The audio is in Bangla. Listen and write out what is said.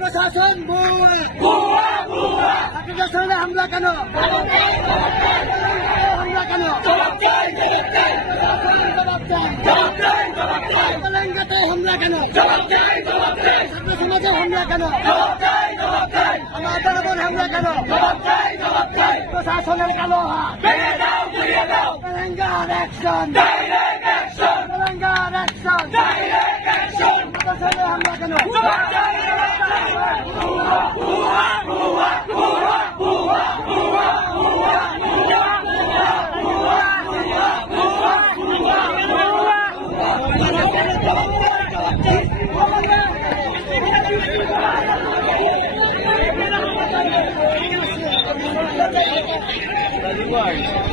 প্রশাসন প্রশাসনে হামলা কেন তেলেঙ্গাতে হামলা কেন ছাত্র সমাজে হামলা কেন আমাদের উপর হামলা কেন প্রশাসনের কালো হাত তেলেঙ্গার অ্যাকশন তেলেঙ্গার অ্যাকশন প্রশাসনে হামলা কেন Right.